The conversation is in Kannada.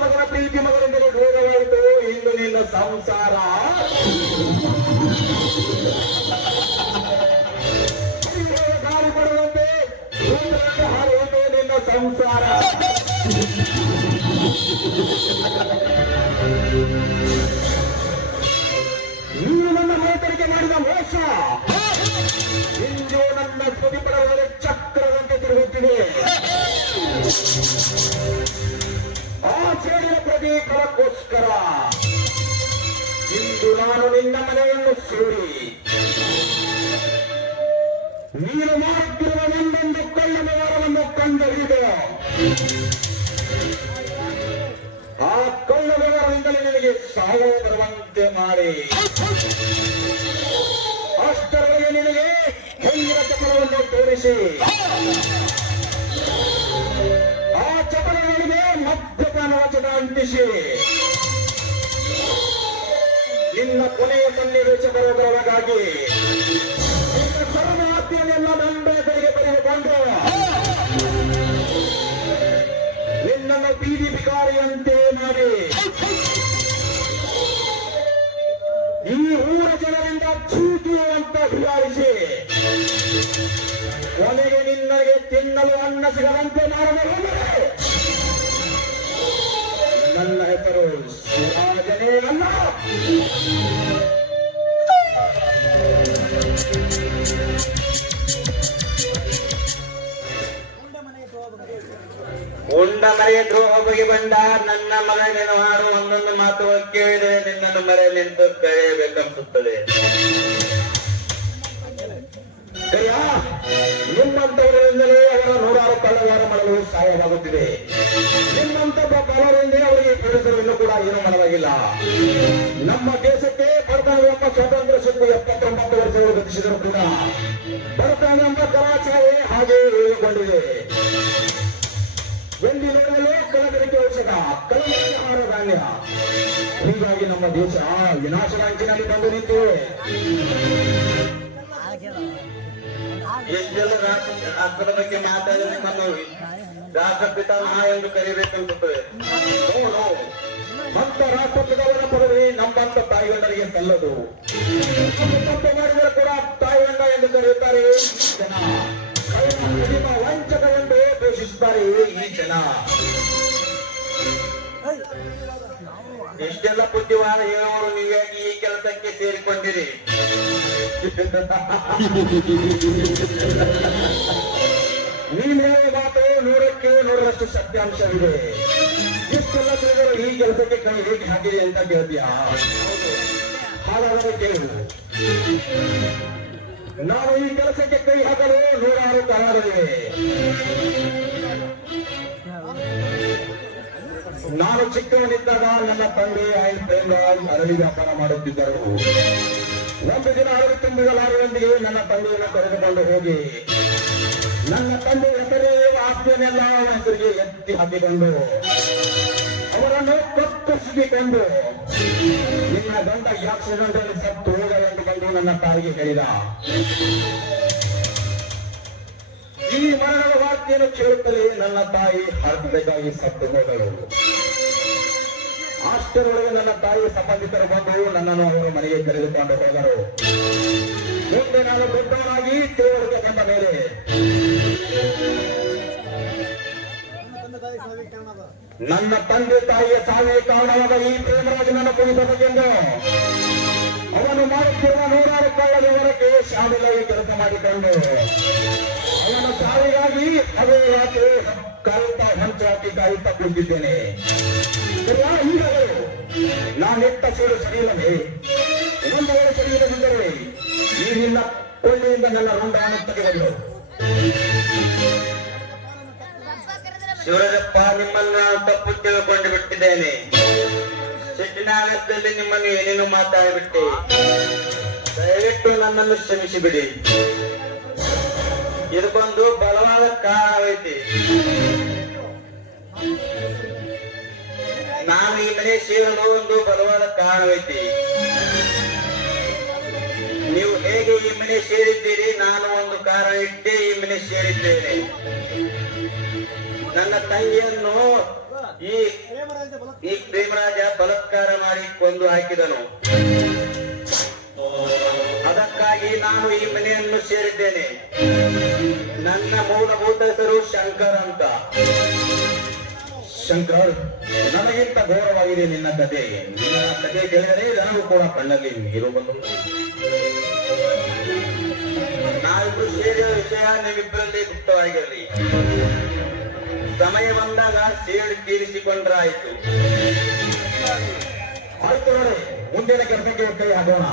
ಮಗನ ಪ್ರೀತಿ ಮಗನಿಂದಲೂ ದೂರವಾಯಿತು. ಇಂದು ನಿನ್ನ ಸಂಸಾರ ಗಾಳಿ ಕೊಡುವಂತೆ ಹಾರುವಂತೆ ನಿನ್ನ ಸಂಸಾರ. ನೀನು ನನ್ನ ರೈತರಿಗೆ ಮಾಡಿದ ಮೋಸ ಇಂದು ನನ್ನ ಪ್ರತಿಪಡವಾದ ಚಕ್ರದಂತೆ ತಿರುಗುತ್ತಿದೆ. ಆ ಸೇಡಿನ ಪ್ರತೀಕಾರಕ್ಕೋಸ್ಕರ ಇಂದು ನಾನು ನಿನ್ನ ಮನೆಯನ್ನು ಸೇರಿ ನೀನು ಮಾಡುತ್ತಿರುವ ಒಂದೊಂದು ಕಳ್ಳ ವ್ಯವಹಾರವನ್ನು ಕಂಡುಹಿಡಿದು ಆ ಕಳ್ಳ ವ್ಯವಹಾರದಿಂದಲೇ ನಿನಗೆ ಸಾವು ಬರುವಂತೆ ಮಾಡಿ ಅಷ್ಟರೊಳಗೆ ನಿನಗೆ ಹೆಂಗಿನ ಚಪಲವನ್ನು ತೋರಿಸಿ ಆ ಚಪಲಗಳಿಗೆ ಮದ್ಯಪಾನ ವಚನ ಅಂಟಿಸಿ ನಿನ್ನ ಕೊನೆಯ ಸನ್ನಿವೇಶ ಬರುವುದರೊಳಗಾಗಿ ನಿನ್ನ ಸರ್ವ ಆತ್ಮೀಯನೆಲ್ಲ ನಂಬೆದರಿಗೆ ಬರೆದುಕೊಂಡು ನಿನ್ನನ್ನು ಬೀದಿ ಬಿಕಾರಿಯಂತೆ ಮಾಡಿ ಈ ಊರ ಜನರಿಂದ ಚೂಟು ಅಂತ ಹೀಯಾಳಿಸಿ ಕೊನೆಗೆ ನಿನ್ನಗೆ ತಿನ್ನಲು ಅನ್ನ ಸಿಗದಂತೆ ಮಾಡಬಹುದು. ನನ್ನ ಹೆಸರು ಶಿವಾಜನೇ ಅಲ್ಲ. ಉಂಡ ಮರೆಯ ದ್ರೋಹ ಬಗೆ ಬಂದ ನನ್ನ ಮಗನೇನು ಹಾಡು ಒಂದೊಂದು ಮಾತು ಕೇಳಿದೆ ನಿನ್ನನ್ನು ಮರೆ ನಿಂತು ಕಳೆಯಬೇಕನ್ಸುತ್ತದೆ. ಕೈಯ ನಿಮ್ಮಂತವರಿಂದಲೇ ಅವರ ನೂರಾರು ಕಳ್ಳವಾರ ಮಾಡಲು ಸಹಾಯವಾಗುತ್ತಿದೆ. ನಿಮ್ಮಂತ ಕಳ್ಳರಿಂದ ಅವರಿಗೆ ಪೀಡಿಸಲು ಇನ್ನೂ ಕೂಡ ಏನೂ ಮಾಡಲಾಗಿಲ್ಲ. ನಮ್ಮ ದೇಶಕ್ಕೆ ಬಡತನ ಎಂಬ ಸ್ವಾತಂತ್ರ್ಯ ಸಿಕ್ಕು 79 ವರ್ಷಗಳು ಗತಿಸಿದರೂ ಕೂಡ ಬಡತನ ಎಂಬ ಕಲಾಚಾರವೇ ಹಾಗೆ ಉಳಿದುಕೊಂಡಿದೆ. ಎಲ್ಲಿ ನೋಡಲು ಕಲಬೆರಕೆ ಔಷಧ, ಕಲಬೆರಕೆ ಆಹಾರ ಧಾನ್ಯ. ಹೀಗಾಗಿ ನಮ್ಮ ದೇಶ ವಿನಾಶದ ಅಂಚಿನಲ್ಲಿ ಬಂದು ನಿಂತಿವೆ. ಎಷ್ಟೆಲ್ಲ ರಾಷ್ಟ್ರದ ಬಗ್ಗೆ ಮಾತಾಡಿದ ನಮ್ಮ ರಾಷ್ಟ್ರಪಿತಾಮಹ ಎಂದು ಕರೆಯಬೇಕನ್ಸುತ್ತದೆ. ಅಂತ ರಾಷ್ಟ್ರಪಿತವರ ಪದವಿ ನಮ್ಮಂತ ತಾಯಿಗಂಡರಿಗೆ ಸಲ್ಲದು. ತಪ್ಪು ಮಾಡಿದರೆ ಕೂಡ ತಾಯಿಗಂಡ ಎಂದು ಕರೆಯುತ್ತಾರೆ ಜನ. ನಿಮ್ಮ ವಂಚಕವೆಂದು ಘೋಷಿಸುತ್ತಾರೆ ಈ ಜನ. ಎಷ್ಟೆಲ್ಲ ಬುದ್ಧಿವಾದ ಹೇಳೋರು ನೀವಾಗಿ ಈ ಕೆಲಸಕ್ಕೆ ಸೇರಿಕೊಂಡಿರಿ. ನೀನು ಹೇಳುವ ಮಾತು 100ಕ್ಕೆ 100ರಷ್ಟು ಸತ್ಯಾಂಶವಿದೆ. ಇಷ್ಟೆಲ್ಲ ತಿಳಿದರು ಈ ಕೆಲಸಕ್ಕೆ ಕೈ ಹೇಗೆ ಹಾಕಿದೆ ಅಂತ ಕೇಳ್ತೀಯ? ಹಾಗಾದರೆ ಕೇಳು. ನಾವು ಈ ಕೆಲಸಕ್ಕೆ ಕೈ ಹಾಕಲು 100 ಕಾರಣಗಳಿವೆ. ನಾನು ಚಿಕ್ಕವನಿದ್ದಾಗ ನನ್ನ ತಂದೆ ಆಯಿಲ್ ಫ್ರೆಂಡ್ ಅರಳಿ ವ್ಯಾಪಾರ ಮಾಡುತ್ತಿದ್ದರು. ಒಂದು ದಿನ ಅರಳಿ ತುಂಬಿಗಳಾರುವೊಂದಿಗೆ ನನ್ನ ತಂದೆಯನ್ನು ಕರೆದುಕೊಂಡು ಹೋಗಿ ನನ್ನ ತಂದೆ ಹೆಸರೇ ಆಸ್ತಿಯನ್ನೆಲ್ಲ ಅವನ ಹೆಸರಿಗೆ ಎತ್ತಿ ಹಾಕಿಕೊಂಡು ಅವರನ್ನು ಕತ್ತರಿಸಿಕೊಂಡು ನಿನ್ನ ಗಂಡ ಆಕ್ಸಿಡೆಂಟ್ ಅಲ್ಲಿ ಸತ್ತು ಹೋಗ ಎಂದುಕೊಂಡು ನನ್ನ ತಾಯಿಗೆ ಹೇಳಿದ. ಈ ಮರಣದ ವಾರ್ತೆಯನ್ನು ಕೇಳುತ್ತಲೇ ನನ್ನ ತಾಯಿ ಹಾರ್ಟ್ಬೇಕಾಗಿ ಸತ್ತು ಹೋದಳು. ಅಷ್ಟರೊಳಗೆ ನನ್ನ ತಾಯಿ ಸಂಬಂಧಿಕರು ಬಂದು ನನ್ನನ್ನು ಅವರ ಮನೆಗೆ ಕರೆದುಕೊಂಡು ಹೋದರು. ಮುಂದೆ ನಾನು ದೊಡ್ಡವನಾಗಿ ದೇವರಿಗೆ ಬಂದ ಮೇಲೆ ನನ್ನ ತಂದೆ ತಾಯಿಯ ಸಾವಿಗೆ ಕಾರಣವಾದ ಈ ಪ್ರೇಮರಾಜನನ್ನು ಮುಗಿಸಬೇಕೆಂದು ಅವನು ಮಾಡುತ್ತಿರುವ ನೂರಾರು ಕಳ್ಳದ ಹೊರಗೆ ಶಾಲೆಯಲ್ಲಿ ಕೆಲಸ ಮಾಡಿಕೊಂಡು ಅವನ ಸಾವಿಗಾಗಿ ಅದೇ ರಾತ್ರಿ ಕಲ್ಪ ಹಂಚ ಹಾಕಿ ಕಾಯುತ್ತಾ ಕುಳಿತಿದ್ದೇನೆ. ಈಗಲೂ ನಾನೆತ್ತ ಸೇರು ಸರಿಯಿಲ್ಲವೇ? ಒಂದು ವೇಳೆ ಸರಿಯಿಲ್ಲದಿದ್ದರೆ ಈ ನಿನ್ನ ಕೊಳ್ಳಿಯಿಂದ ನನ್ನ ರುಂಡವನ್ನು ತೆಗೆದಳು. ಶಿವರಾಜಪ್ಪ, ನಿಮ್ಮನ್ನು ನಾನು ತಪ್ಪು ತಿಳ್ಕೊಂಡು ಬಿಟ್ಟಿದ್ದೇನೆ. ಸಿಟ್ಟಿನಾಗದಲ್ಲಿ ನಿಮ್ಮನ್ನು ಏನೇನು ಮಾತಾಡಿಬಿಟ್ಟೆ. ದಯವಿಟ್ಟು ನನ್ನನ್ನು ಕ್ಷಮಿಸಿಬಿಡಿ. ಇದಕ್ಕೊಂದು ಬಲವಾದ ಕಾರಣವೈತಿ. ನಾನು ಈ ಮನೆ ಸೇರಲು ಒಂದು ಬಲವಾದ ಕಾರಣವೈತಿ. ನೀವು ಹೇಗೆ ಈ ಮನೆ ಸೇರಿದ್ದೀರಿ, ನಾನು ಒಂದು ಕಾರಣ ಇಟ್ಟೆ ಈ ಮನೆ ಸೇರಿದ್ದೇನೆ. ನನ್ನ ತಂಗಿಯನ್ನು ಈ ಪ್ರೇಮರಾಜ ಬಲಾತ್ಕಾರ ಮಾಡಿ ಕೊಂದು ಹಾಕಿದನು. ಅದಕ್ಕಾಗಿ ನಾನು ಈ ಮನೆಯನ್ನು ಸೇರಿದ್ದೇನೆ. ನನ್ನ ಮೂಲಭೂತ ಹೆಸರು ಶಂಕರ್ ಅಂತ. ಶಂಕರ್, ನನಗಿಂತ ಘೋರವಾಗಿದೆ ನಿನ್ನ ಕಥೆ. ನಿನ್ನ ಕಥೆ ಕೇಳಿದರೆ ನನಗೂ ಕೂಡ ಕಣ್ಣಲ್ಲಿ ನೀರು ಬಂದು. ನಾವಿಬ್ರು ಸೇರಿದ ವಿಷಯ ನಿಮ್ಮಿಬ್ಬರಲ್ಲಿ ಗುಪ್ತವಾಗಿರಲಿ. ಸಮಯ ಬಂದಾಗ ಸೇಡು ತೀರಿಸಿಕೊಂಡ್ರಾಯ್ತು. ಆಯ್ತು ನೋಡಿ, ಮುಂದಿನ ಕೆಲಸಕ್ಕೆ ಕೈ ಹಾಕೋಣ.